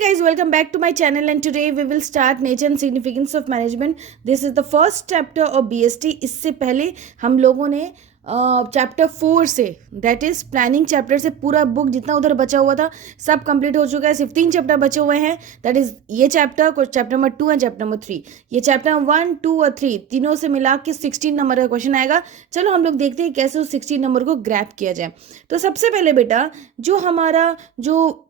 guys, welcome back to my channel and today we will start nature and significance of management. This is the first chapter of BST. इससे पहले हम लोगों ने chapter 4 say that is planning chapter से पूरा book जितना उधर बचा हुआ था सब कंप्लीट हो चुका है. सिर्फ 3 चैप्टर बचे हुए हैं. दैट इज ये चैप्टर को chapter number 2 and chapter number 3. ये चैप्टर 1, 2 और 3 तीनों से मिला के 16 नंबर का क्वेश्चन आएगा. चलो हम लोग देखते हैं कैसे उस 16 नंबर को ग्रैप किया जाए. तो सबसे पहले बेटा जो हमारा जो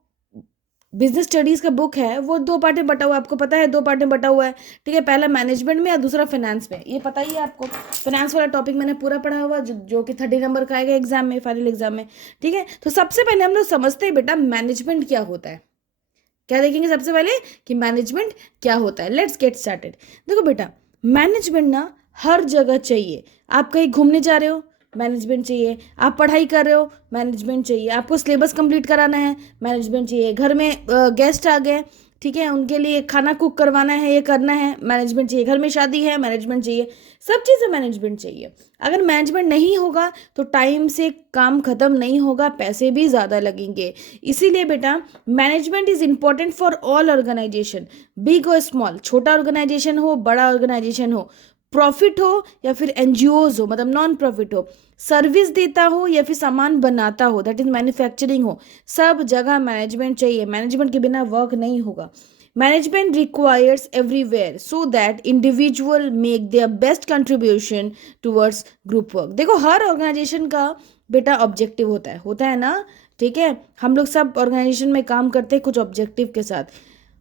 बिजनेस स्टडीज का बुक है वो 2 पार्ट में बटा हुआ है. आपको पता है 2 पार्ट में बटा हुआ है. ठीक है, पहला मैनेजमेंट में और दूसरा फाइनेंस में. ये पता ही है आपको. फाइनेंस वाला टॉपिक मैंने पूरा पढ़ा हुआ जो कि 30 नंबर का आएगा एग्जाम में, फाइनल एग्जाम में. ठीक है, तो सबसे पहले हम लोग समझते हैं बेटा मैनेजमेंट क्या होता है. क्या देखेंगे सबसे पहले कि मैनेजमेंट क्या होता है. Let's get started. देखो बेटा मैनेजमेंट ना हर जगह चाहिए. आप कहीं घूमने जा रहे हो, मैनेजमेंट चाहिए. आप पढ़ाई कर रहे हो, मैनेजमेंट चाहिए. आपको सिलेबस कंप्लीट कराना है, मैनेजमेंट चाहिए. घर में गेस्ट आ गए, ठीक है, उनके लिए खाना कुक करवाना है, ये करना है, मैनेजमेंट चाहिए. घर में शादी है, मैनेजमेंट चाहिए. सब चीज़ें मैनेजमेंट चाहिए. अगर मैनेजमेंट नहीं होगा तो टाइम से काम खत्म नहीं होगा, पैसे भी ज़्यादा लगेंगे. इसीलिए बेटा management is important for all organisation, big और स्मॉल. छोटा ऑर्गेनाइजेशन हो, बड़ा ऑर्गेनाइजेशन हो, प्रॉफिट हो या फिर एनजीओज हो, मतलब नॉन प्रॉफिट हो, सर्विस देता हो या फिर सामान बनाता हो, दैट इज मैन्युफैक्चरिंग हो, सब जगह मैनेजमेंट चाहिए. मैनेजमेंट के बिना वर्क नहीं होगा. Management requires everywhere so that individual make their best contribution towards group work. देखो हर ऑर्गेनाइजेशन का बेटा ऑब्जेक्टिव होता है ना. ठीक है, हम लोग सब ऑर्गेनाइजेशन में काम करते हैं कुछ ऑब्जेक्टिव के साथ.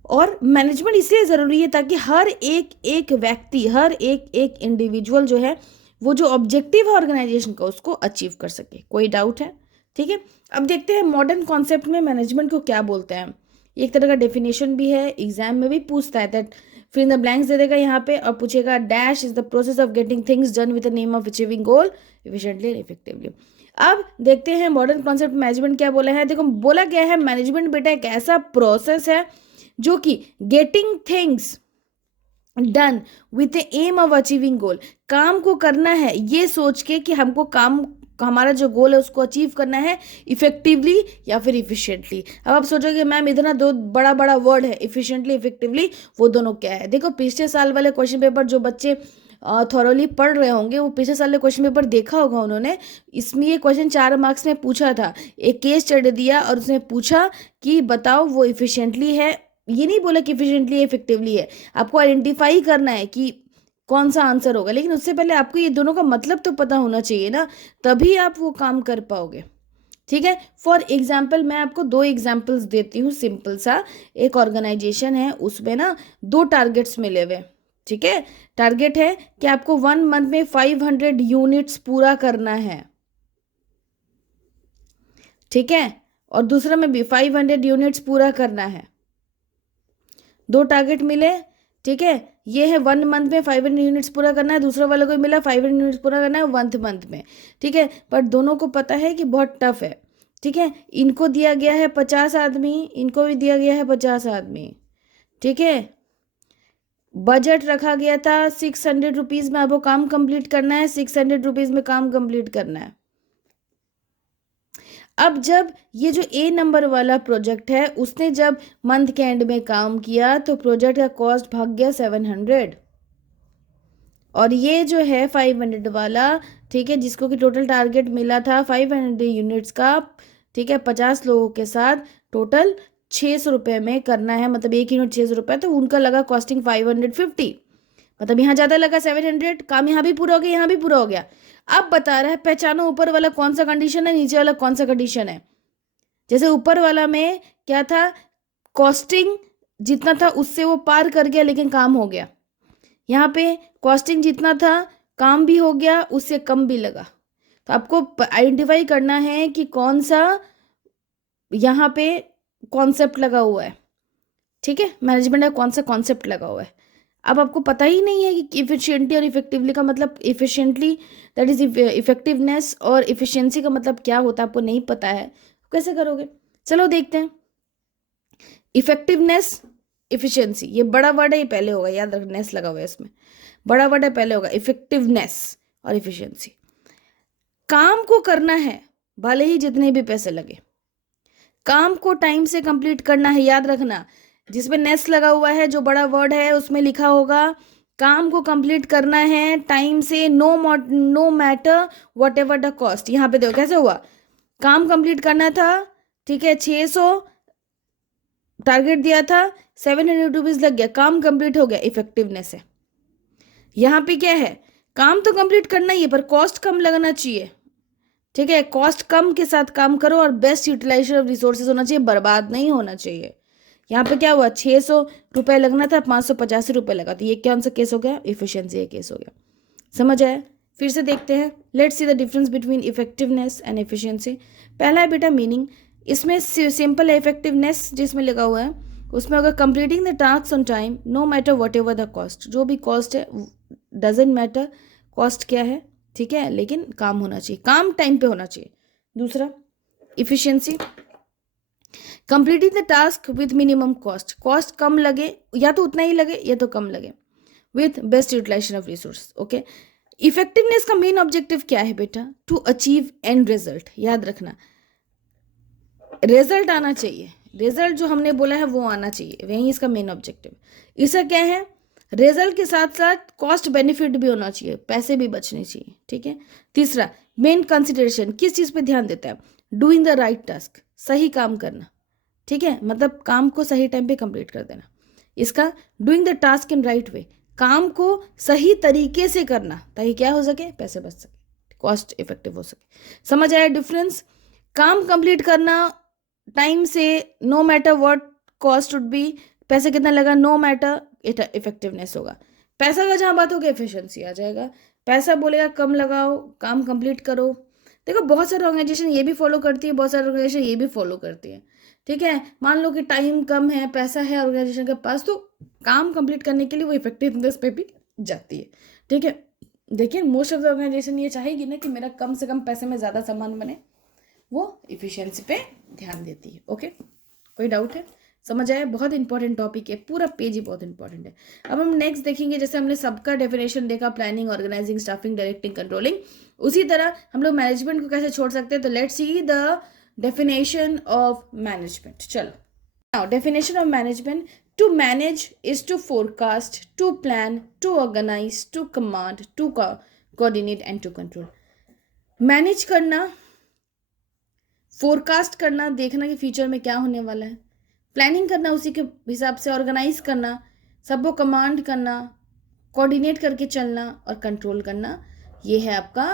और मैनेजमेंट इसलिए ज़रूरी है ताकि हर एक एक व्यक्ति, हर एक एक इंडिविजुअल जो है वो जो ऑब्जेक्टिव है ऑर्गेनाइजेशन का उसको अचीव कर सके. कोई डाउट है? ठीक है, अब देखते हैं मॉडर्न कॉन्सेप्ट में मैनेजमेंट को क्या बोलते हैं. एक तरह का डेफिनेशन भी है, एग्जाम में भी पूछता है. दैट फिर इन द ब्लैंक्स दे देगा यहाँ पे और पूछेगा dash is the process of getting things done with the name of achieving goal efficiently and effectively. अब देखते हैं मॉडर्न कॉन्सेप्ट मैनेजमेंट क्या बोला है. देखो बोला गया है मैनेजमेंट बेटा एक ऐसा प्रोसेस है जो कि getting things done with the aim of achieving goal. काम को करना है ये सोच के कि हमको काम हमारा जो गोल है उसको अचीव करना है इफेक्टिवली या फिर इफिशिएंटली. अब आप सोचोगे मैम इतना दो बड़ा बड़ा वर्ड है इफिशिएंटली इफेक्टिवली, वो दोनों क्या है. देखो पिछले साल वाले क्वेश्चन पेपर जो बच्चे थॉरोली पढ़ रहे होंगे वो पिछले साल क्वेश्चन पेपर देखा होगा उन्होंने. इसमें ये क्वेश्चन 4 मार्क्स में पूछा था. एक केस स्टडी दिया और उसने पूछा कि बताओ वो इफिशिएंटली है. ये नहीं बोला कि इफिशिएंटली इफेक्टिवली है. आपको आइडेंटिफाई करना है कि कौन सा आंसर होगा, लेकिन उससे पहले आपको ये दोनों का मतलब तो पता होना चाहिए ना, तभी आप वो काम कर पाओगे. ठीक है, फॉर एग्जाम्पल मैं आपको 2 एग्जाम्पल्स देती हूँ सिंपल सा. एक ऑर्गेनाइजेशन है उसमें ना 2 टारगेट्स मिले हुए. ठीक है, टारगेट है कि आपको 1 मंथ में 500 यूनिट्स पूरा करना है. ठीक है, और दूसरा में भी 500 यूनिट्स पूरा करना है. 2 टारगेट मिले. ठीक है, ये है 1 मंथ में 500 यूनिट्स पूरा करना है, दूसरा वाले को मिला 500 यूनिट्स पूरा करना है 1 मंथ में. ठीक है, पर दोनों को पता है कि बहुत टफ है. ठीक है, इनको दिया गया है 50 आदमी, इनको भी दिया गया है 50 आदमी. ठीक है, बजट रखा गया था 600 रुपीज़ में. आपको काम कंप्लीट करना है, 600 रुपीज़ में काम कंप्लीट करना है. अब जब ये जो ए नंबर वाला प्रोजेक्ट है उसने जब मंथ के एंड में काम किया तो प्रोजेक्ट का कॉस्ट भाग गया 700. और ये जो है 500 वाला, ठीक है, जिसको कि टोटल टारगेट मिला था 500 यूनिट्स का, ठीक है, 50 लोगों के साथ टोटल 600 रुपये में करना है. मतलब 1 यूनिट 600 रुपये, तो उनका लगा कॉस्टिंग 550. मतलब यहाँ ज़्यादा लगा 700. काम यहाँ भी पूरा हो गया, यहाँ भी पूरा हो गया. अब बता रहा है पहचानो ऊपर वाला कौन सा कंडीशन है, नीचे वाला कौन सा कंडीशन है. जैसे ऊपर वाला में क्या था, कॉस्टिंग जितना था उससे वो पार कर गया लेकिन काम हो गया. यहाँ पे कॉस्टिंग जितना था काम भी हो गया, उससे कम भी लगा. तो आपको आइडेंटिफाई करना है कि कौन सा यहाँ पे कॉन्सेप्ट लगा हुआ है. ठीक है, मैनेजमेंट का कौन सा कॉन्सेप्ट लगा हुआ है. अब आपको पता ही नहीं है कि इफिशिएंटली और इफेक्टिवली का मतलब, इफिशिएंटली दैट इज इफेक्टिवनेस और इफिशिएंसी का मतलब क्या होता है आपको नहीं पता है, कैसे करोगे. चलो देखते हैं. इफेक्टिवनेस इफिशिएंसी ये बड़ा वर्ड है, ये पहले होगा, याद रखना नेस लगा हुआ है इसमें, बड़ा वर्ड है पहले होगा. इफेक्टिवनेस और इफिशिएंसी. काम को करना है भले ही जितने भी पैसे लगे, काम को टाइम से कंप्लीट करना है. याद रखना जिसमें नेस लगा हुआ है, जो बड़ा वर्ड है उसमें लिखा होगा काम को कंप्लीट करना है टाइम से, no matter whatever the cost. यहाँ पे देखो कैसे हुआ, काम कंप्लीट करना था, ठीक है, 600 टारगेट दिया था, 700 रुपीज लग गया, काम कंप्लीट हो गया, इफेक्टिवनेस है। यहाँ पे क्या है, काम तो कंप्लीट करना ही है पर कॉस्ट कम लगना चाहिए, ठीक है, कॉस्ट कम के साथ काम करो और बेस्ट यूटिलाइजेशन ऑफ रिसोर्सेज होना चाहिए, बर्बाद नहीं होना चाहिए। यहाँ पे क्या हुआ, 600 रुपये लगना था, 585 रुपये लगा, तो ये कौन सा केस हो गया, इफिशियंसी का केस हो गया। समझ आया? फिर से देखते हैं, let's see the difference between effectiveness and efficiency. पहला है बेटा मीनिंग, इसमें सिंपल है, इफेक्टिवनेस जिसमें लगा हुआ है उसमें होगा completing the task on time no matter whatever the cost, जो भी कॉस्ट है डजेंट मैटर कॉस्ट क्या है, ठीक है, लेकिन काम होना चाहिए, काम टाइम पे होना चाहिए। दूसरा efficiency, completing the task with minimum cost, cost कम लगे, या तो उतना ही लगे या तो कम लगे, with best utilisation of resource. Okay, effectiveness का मेन ऑब्जेक्टिव क्या है बेटा, टू अचीव एंड रिजल्ट। याद रखना, रिजल्ट आना चाहिए, रिजल्ट जो हमने बोला है वो आना चाहिए, वही इसका मेन ऑब्जेक्टिव। इसका क्या है, रिजल्ट के साथ साथ कॉस्ट बेनिफिट भी होना चाहिए, पैसे भी बचने चाहिए, ठीक है। तीसरा मेन कंसिडरेशन, किस चीज़ पे ध्यान देता है, डूइंग द राइट टास्क, सही काम करना, ठीक है, मतलब काम को सही टाइम पे कंप्लीट कर देना। इसका doing the task in right way, काम को सही तरीके से करना ताकि क्या हो सके, पैसे बच सके, कॉस्ट इफेक्टिव हो सके। समझ आया डिफरेंस? काम कंप्लीट करना टाइम से, no matter what cost would be, पैसे कितना लगा, नो मैटर इफेक्टिवनेस होगा। पैसा का जहाँ बात होगी एफिशिएंसी आ जाएगा, पैसा बोलेगा कम लगाओ, काम कंप्लीट करो। देखो बहुत सारे ऑर्गेनाइजेशन ये भी फॉलो करती है, बहुत सारे ऑर्गेनाइजेशन ये भी फॉलो करती है, ठीक है। मान लो कि टाइम कम है, पैसा है ऑर्गेनाइजेशन के पास, तो काम कंप्लीट करने के लिए वो इफेक्टिवनेस पे भी जाती है, ठीक है। देखिए मोस्ट ऑफ द ऑर्गेनाइजेशन ये चाहेगी ना कि मेरा कम से कम पैसे में ज़्यादा सामान बने, वो इफिशियंसी पे ध्यान देती है। ओके, कोई डाउट है? समझ आया? बहुत इंपॉर्टेंट टॉपिक है, पूरा पेज ही बहुत इंपॉर्टेंट है। अब हम नेक्स्ट देखेंगे, जैसे हमने सबका डेफिनेशन देखा, planning, organising, staffing, directing, controlling, उसी तरह हम लोग मैनेजमेंट को कैसे छोड़ सकते हैं। तो let's see the definition of management. चलो, now definition of management, to manage is to forecast, to plan, to organise, to command, to coordinate and to control. Manage करना, फोरकास्ट करना, देखना कि फ्यूचर में क्या होने वाला है, प्लानिंग करना उसी के हिसाब से, ऑर्गेनाइज करना, सबको कमांड करना, कोऑर्डिनेट करके चलना और कंट्रोल करना। ये है आपका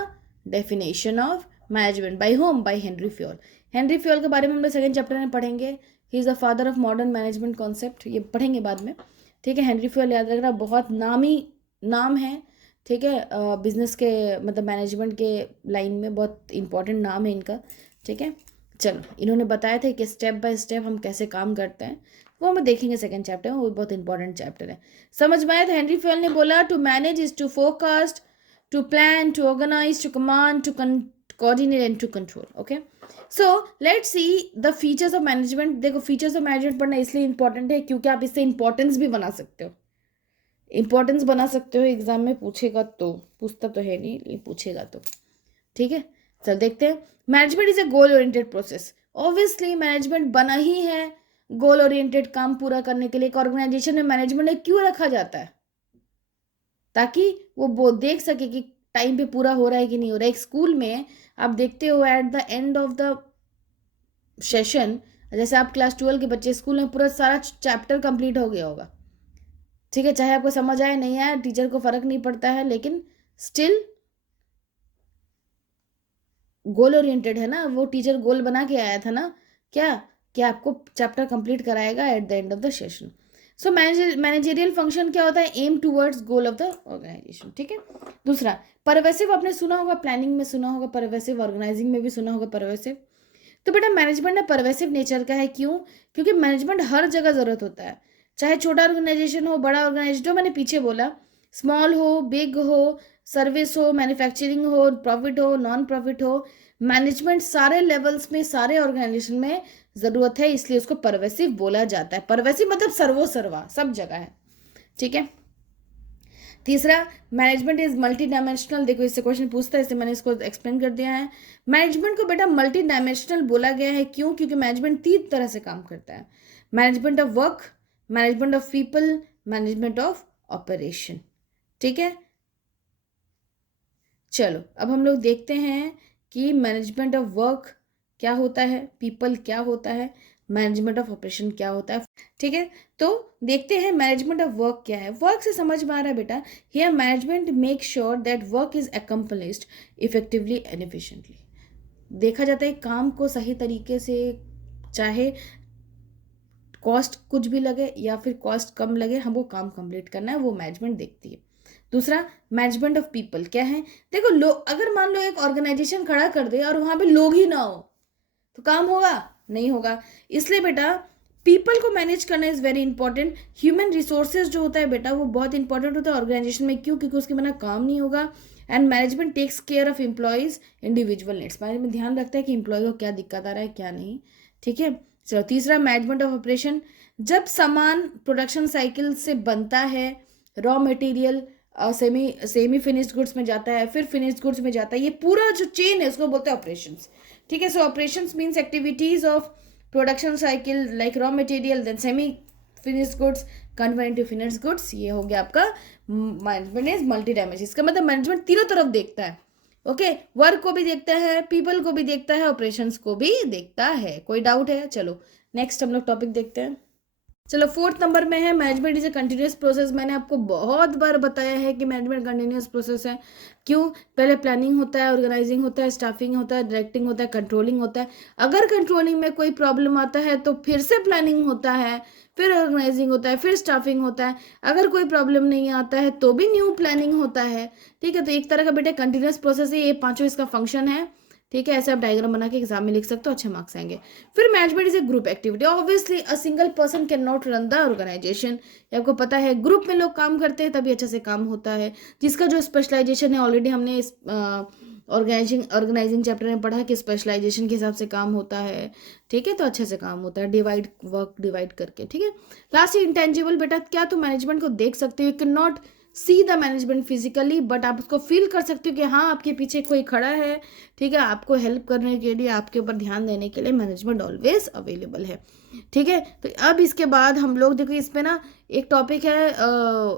definition of management. By whom, by Henri Fayol. Henri Fayol के बारे में हम लोग सेकेंड चैप्टर में पढ़ेंगे, he is the father of modern management concept, ये पढ़ेंगे बाद में, ठीक है। हेनरी फ्योल याद रखना, बहुत नामी नाम है, ठीक है, बिजनेस के मतलब मैनेजमेंट के लाइन में बहुत इंपॉर्टेंट नाम है इनका, ठीक है। चलो, इन्होंने बताया था कि स्टेप बाय स्टेप हम कैसे काम करते हैं, वो हम देखेंगे सेकंड चैप्टर में, वो बहुत इंपॉर्टेंट चैप्टर है। समझ में आया? तो हेनरी फ्योल ने बोला to manage is to forecast, to plan, to organise, to command, to coordinate and to control. Okay, so let's see the features of management. देखो फीचर्स ऑफ मैनेजमेंट पढ़ना इसलिए इंपॉर्टेंट है क्योंकि आप इससे इंपॉर्टेंस भी बना सकते हो, इंपॉर्टेंस बना सकते हो, एग्जाम में पूछेगा तो, पूछता तो है नहीं लेकिन पूछेगा तो, ठीक है। चल देखते हैं, management is A goal oriented process. Obviously management बना ही है गोल ओरिएंटेड काम पूरा करने के लिए। एक ऑर्गेनाइजेशन में मैनेजमेंट क्यों रखा जाता है, ताकि वो देख सके कि टाइम पे पूरा हो रहा है कि नहीं हो रहा है। एक स्कूल में आप देखते हो eight the end of the session, जैसे आप क्लास 12 के बच्चे, स्कूल में पूरा सारा चैप्टर कंप्लीट हो गया होगा, ठीक है, चाहे आपको समझ आए नहीं आए, टीचर को फर्क नहीं पड़ता है, लेकिन स्टिल गोल ओरिएंटेड है ना, वो टीचर गोल बना के आया था ना, क्या आपको चैप्टर कंप्लीट कराएगा at the end of the session. So managerial function क्या होता है, aim towards goal of the organisation, ठीक है। दूसरा परवेसिव, आपने सुना होगा, प्लानिंग में सुना होगा परवेसिव, ऑर्गेनाइजिंग में भी सुना होगा परवेसिव। तो बेटा मैनेजमेंट ना परवेसिव नेचर का है, क्यों? क्योंकि मैनेजमेंट हर जगह जरूरत होता है, चाहे छोटा ऑर्गेनाइजेशन हो, बड़ा ऑर्गेनाइजेशन, जो मैंने पीछे बोला, स्मॉल हो, बिग हो, सर्विस हो, मैन्युफैक्चरिंग हो, प्रॉफिट हो, नॉन प्रॉफिट हो, मैनेजमेंट सारे लेवल्स में, सारे ऑर्गेनाइजेशन में ज़रूरत है, इसलिए उसको परवेसिव बोला जाता है। परवेसिव मतलब सर्वो सर्वा, सब जगह है, ठीक है। तीसरा मैनेजमेंट इज मल्टी डायमेंशनल। देखो इससे क्वेश्चन पूछता है, इससे मैंने इसको एक्सप्लेन कर दिया है। मैनेजमेंट को बेटा मल्टी डायमेंशनल बोला गया है, क्यों? क्योंकि मैनेजमेंट 3 तरह से काम करता है, management of work, management of people, management of operation. ठीक है, चलो अब हम लोग देखते हैं कि मैनेजमेंट ऑफ वर्क क्या होता है, पीपल क्या होता है, मैनेजमेंट ऑफ ऑपरेशन क्या होता है। ठीक है, तो देखते हैं मैनेजमेंट ऑफ वर्क क्या है। वर्क से समझ में आ रहा है बेटा, here management make sure that work is accomplished effectively and efficiently. देखा जाता है काम को सही तरीके से, चाहे कॉस्ट कुछ भी लगे या फिर कॉस्ट कम लगे, हमको काम कंप्लीट करना है, वो मैनेजमेंट देखती है। दूसरा मैनेजमेंट ऑफ पीपल क्या है, देखो लोग, अगर मान लो एक ऑर्गेनाइजेशन खड़ा कर दे और वहां पे लोग ही ना हो तो काम होगा, नहीं होगा। इसलिए बेटा पीपल को मैनेज करना is very important. Human resources जो होता है बेटा वो बहुत इंपॉर्टेंट होता है ऑर्गेनाइजेशन में, क्यों? क्योंकि उसके बिना काम नहीं होगा। And management takes care of employees individual needs, management ध्यान रखता है कि एम्प्लॉय को क्या दिक्कत आ रहा है क्या नहीं। ठीक है, चलो तीसरा मैनेजमेंट ऑफ ऑपरेशन, जब सामान प्रोडक्शन साइकिल से बनता है, raw material semi finished goods में जाता है, फिर फिनिश्ड गुड्स में जाता है, ये पूरा जो चेन है उसको बोलते हैं ऑपरेशंस। ठीक है, so operations means activities of production cycle like raw material, then semi finished goods, convert to finished goods. ये हो गया आपका मैनेजमेंट इज मल्टी डायमेंशन। इसका मतलब मैनेजमेंट तीनों तरफ देखता है। ओके, वर्क को भी देखता है, पीपल को भी देखता है, ऑपरेशंस को भी देखता है। कोई डाउट है? चलो नेक्स्ट हम लोग टॉपिक देखते हैं। चलो फोर्थ नंबर में है management is a continuous process. मैंने आपको बहुत बार बताया है कि मैनेजमेंट कंटिन्यूस प्रोसेस है। क्यों? पहले प्लानिंग होता है, ऑर्गेनाइजिंग होता है, स्टाफिंग होता है, डायरेक्टिंग होता है, कंट्रोलिंग होता है। अगर कंट्रोलिंग में कोई प्रॉब्लम आता है तो फिर से प्लानिंग होता है, फिर ऑर्गेनाइजिंग होता है, फिर स्टाफिंग होता है। अगर कोई प्रॉब्लम नहीं आता है तो भी न्यू प्लानिंग होता है। ठीक है, तो एक तरह का बेटा कंटिन्यूस प्रोसेस है, ये पांचों इसका फंक्शन है। ठीक है, ऐसे आप डायग्राम बना के एग्जाम में लिख सकते हो, अच्छे मार्क्स आएंगे। फिर management is a group activity. Obviously a single person can not run the organisation. ये आपको पता है, ग्रुप में लोग काम करते हैं तभी अच्छे से काम होता है। जिसका जो स्पेशलाइजेशन है, ऑलरेडी हमने इस ऑर्गेनाइजिंग चैप्टर में पढ़ा कि स्पेशलाइजेशन के हिसाब से काम होता है। ठीक है, तो अच्छे से काम होता है, डिवाइड वर्क डिवाइड करके। ठीक है, लास्ट इंटेंजिबल बेटा, क्या तुम मैनेजमेंट को देख सकते हो? You can not see the management physically, but आप उसको फील कर सकते हो कि हाँ आपके पीछे कोई खड़ा है। ठीक है, आपको हेल्प करने के लिए, आपके ऊपर ध्यान देने के लिए मैनेजमेंट ऑलवेज अवेलेबल है। ठीक है, तो अब इसके बाद हम लोग देखो इसमें ना एक टॉपिक है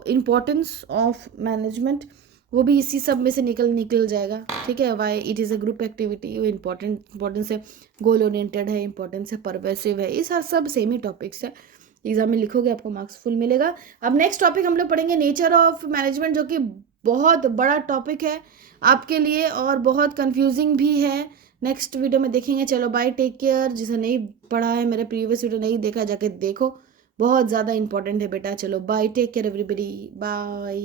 इम्पोर्टेंस ऑफ मैनेजमेंट, वो भी इसी सब में से निकल जाएगा। ठीक है, why it is a group activity, वो इंपॉर्टेंस है, गोल ओरिएंटेड है, इंपॉर्टेंस है, परवेसिव है, ये सब सेम ही टॉपिक्स है। एग्जाम में लिखोगे आपको मार्क्स फुल मिलेगा। अब नेक्स्ट टॉपिक हम लोग पढ़ेंगे नेचर ऑफ मैनेजमेंट, जो कि बहुत बड़ा टॉपिक है आपके लिए और बहुत कंफ्यूजिंग भी है। नेक्स्ट वीडियो में देखेंगे। चलो बाय, टेक केयर। जिसे नहीं पढ़ा है, मेरा प्रीवियस वीडियो नहीं देखा, जाके देखो, बहुत ज़्यादा इंपॉर्टेंट है बेटा। चलो bye, take care everybody, bye.